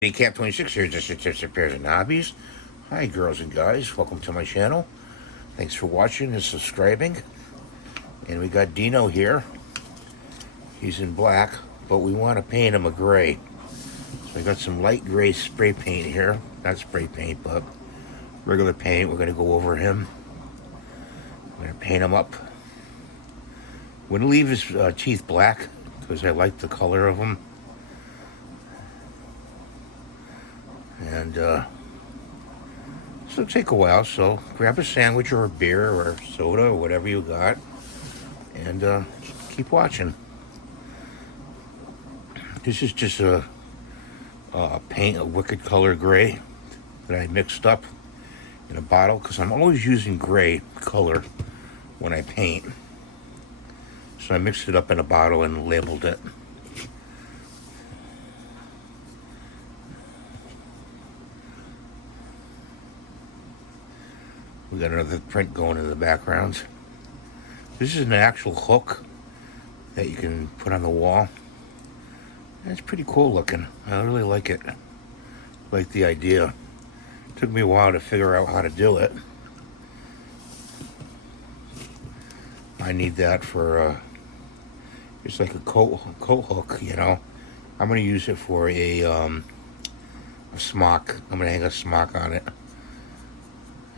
Cap 26 here, just tips, repairs, and hobbies. Hi, girls and guys. Welcome to my channel. Thanks for watching and subscribing. And we got Dino here. He's in black, but we want to paint him a gray. So I got some light gray spray paint here. Not spray paint, but regular paint. We're going to go over him. We're going to paint him up. We're going to leave his teeth black because I like the color of them. And this will take a while, so grab a sandwich or a beer or soda or whatever you got, and keep watching. This is just a paint, a wicked color gray that I mixed up in a bottle because I'm always using gray color when I paint. So I mixed it up in a bottle and labeled it. We got another print going in the background. This is an actual hook that you can put on the wall. It's pretty cool looking. I really like it. Like the idea. It took me a while to figure out how to do it. I need that for it's like a coat hook, you know. I'm gonna use it for a smock. I'm gonna hang a smock on it,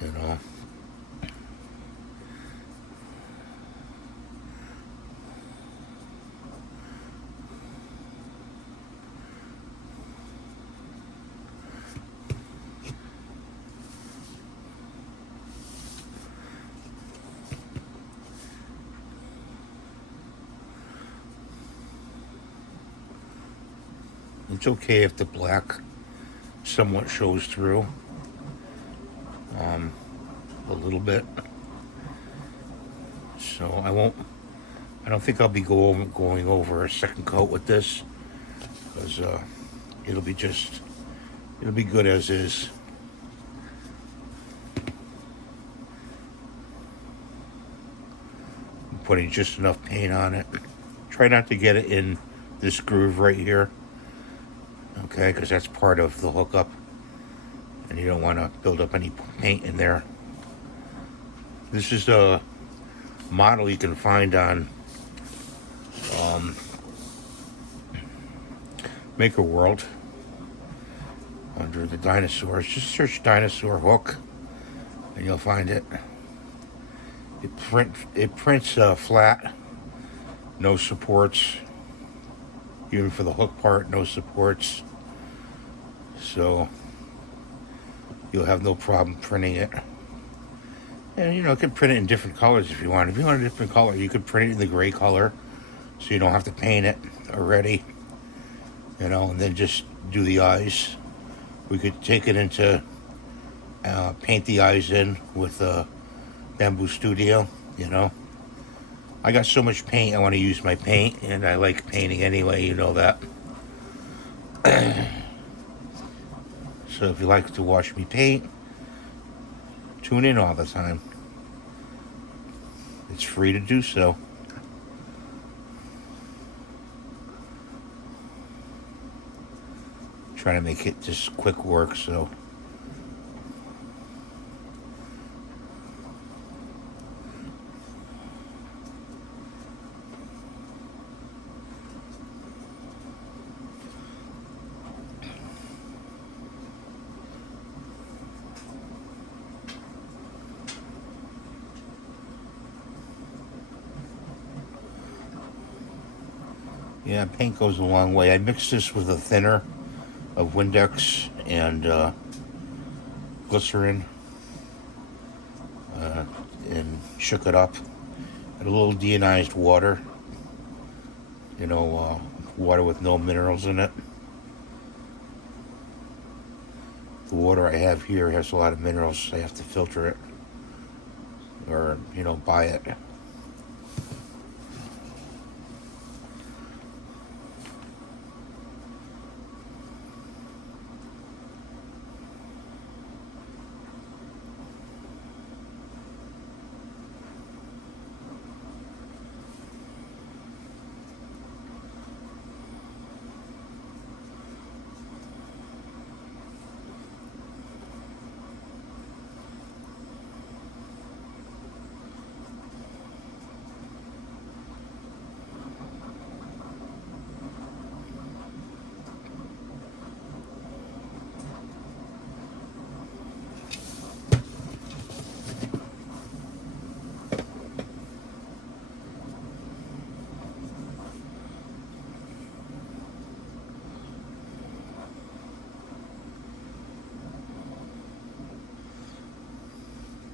you know. It's okay if the black somewhat shows through a little bit. So I don't think I'll be going over a second coat with this because it'll be good as is. I'm putting just enough paint on it. Try not to get it in this groove right here. Okay, because that's part of the hookup, and you don't want to build up any paint in there. This is a model you can find on Maker World under the dinosaurs. Just search Dinosaur Hook, and you'll find it. It prints flat, no supports. Even for the hook part, no supports. So you'll have no problem printing it. And you can print it in different colors if you want. If you want a different color, you could print it in the gray color so you don't have to paint it already. And then just do the eyes. We could take it into paint the eyes in with Bamboo Studio, I got so much paint, I want to use my paint, and I like painting anyway, you know that. So if you like to watch me paint, tune in all the time. It's free to do so. Trying to make it just quick work, so. Yeah, paint goes a long way. I mixed this with a thinner of Windex and glycerin and shook it up. And a little deionized water, water with no minerals in it. The water I have here has a lot of minerals, so I have to filter it or, buy it.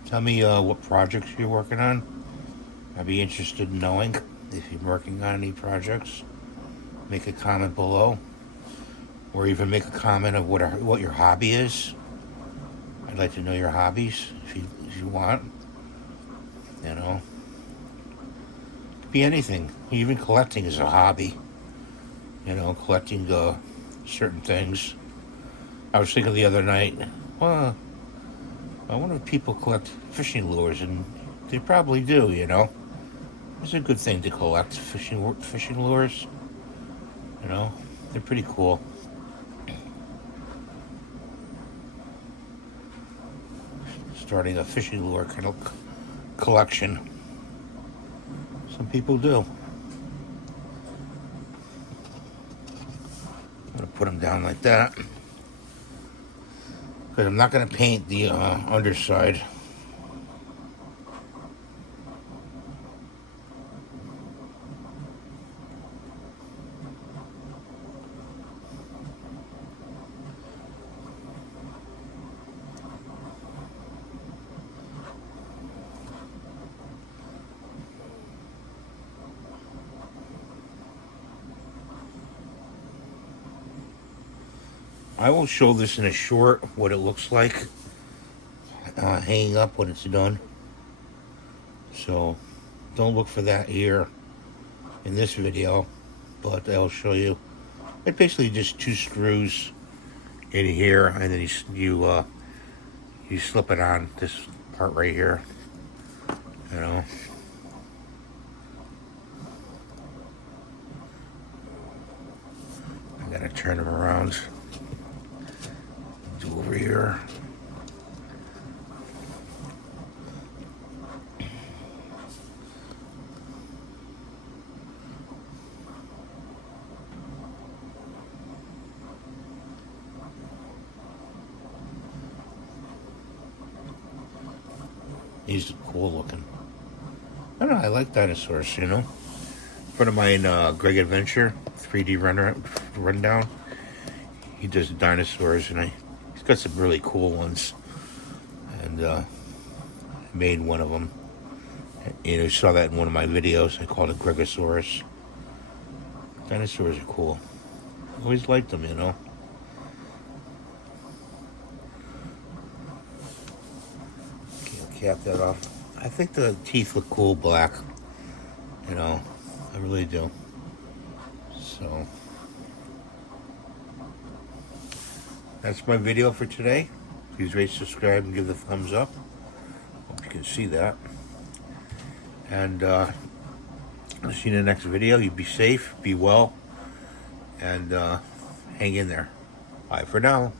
Tell me what projects you're working on. I'd be interested in knowing if you're working on any projects. Make a comment below, or even make a comment of what your hobby is. I'd like to know your hobbies if you want. You know, could be anything. Even collecting is a hobby. You know, collecting certain things. I was thinking the other night, well, I wonder if people collect fishing lures, and they probably do. You know, it's a good thing to collect fishing lures. You know, they're pretty cool. Starting a fishing lure collection. Some people do. I'm gonna put them down like that because I'm not gonna paint the underside. I will show this in a short what it looks like hanging up when it's done. So don't look for that here in this video, but I'll show you. It's basically just 2 screws in here, and then you slip it on this part right here. You know. I gotta turn them around. Do over here. These are cool looking. I don't know, I like dinosaurs, you know. A friend of mine, Greg Adventure, 3D rundown. He does dinosaurs, and he's got some really cool ones. And made one of them. You know, you saw that in one of my videos. I called it Gregosaurus. Dinosaurs are cool. Always liked them, you know. Okay, I'll cap that off. I think the teeth look cool black. You know, I really do. So that's my video for today. Please rate, subscribe, and give the thumbs up. Hope you can see that. And I'll see you in the next video. You be safe, be well, and hang in there. Bye for now.